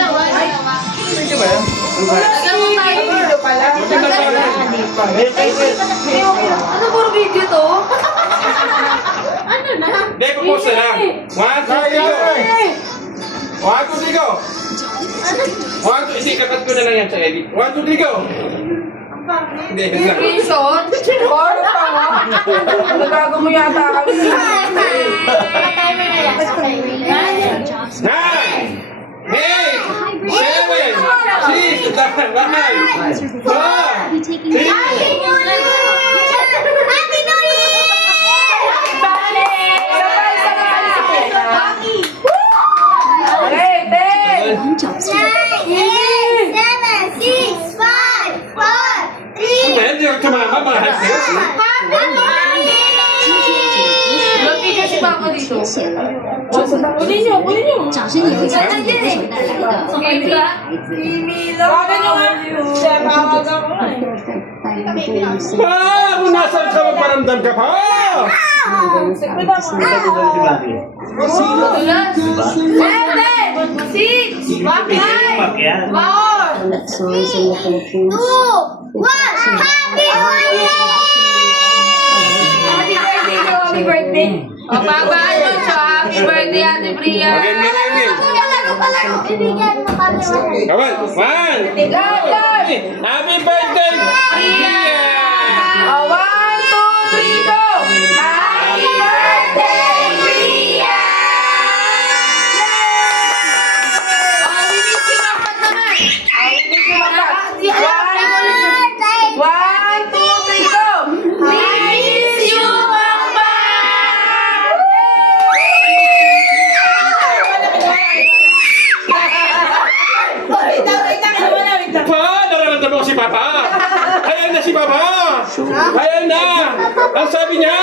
Hindi ba yan? Ano puro video to? Ano na? Hindi, pupost na lang. 1, 2, 3, go! 1, 2, 3, go! 1, 2, hindi, kakat ko na lang yan sa edit. 1, 2, 3, go! Hindi, yan lang. Screenshot? Parang tawa. Nagago mo yata kami. Timer na lang. Timer. 9, 8, 7, 6, 5, 4, 3, Happy New Year! Happy New Year! Happy! Okay, 10! 9, 8, 7, 6, 5, 4, 3, Hindi ako tumama, mga Happy New Year! Lucky kasi pa ako dito. Kunin nyo, kunin nyo. 掌声有请自己所带来的 Bakit nyo nga? Siya, tawag ako eh. Kung nasan ka, magparamdam ka pa! Ulan. 7, 6, 5, 4, Elections in the Philippines. 2, 1, Happy New Year! Happy birthday ko, happy birthday. O, papaano siya? Happy birthday, Ate Bria. Okay, Emil. Palaro. Bibigyan mo kami. Kawan, 1, 2, 3, happy birthday! Bria! O, 1, 2, 3, go! Happy birthday, Bria! O, bilis si Mapat naman. O, bilis si Mapat. 1, 2, 3, go! We miss you, Mapat! Pa, nararamdaman ko si Papa! Ayan na si Papa! Ayan na! Ang sabi niya!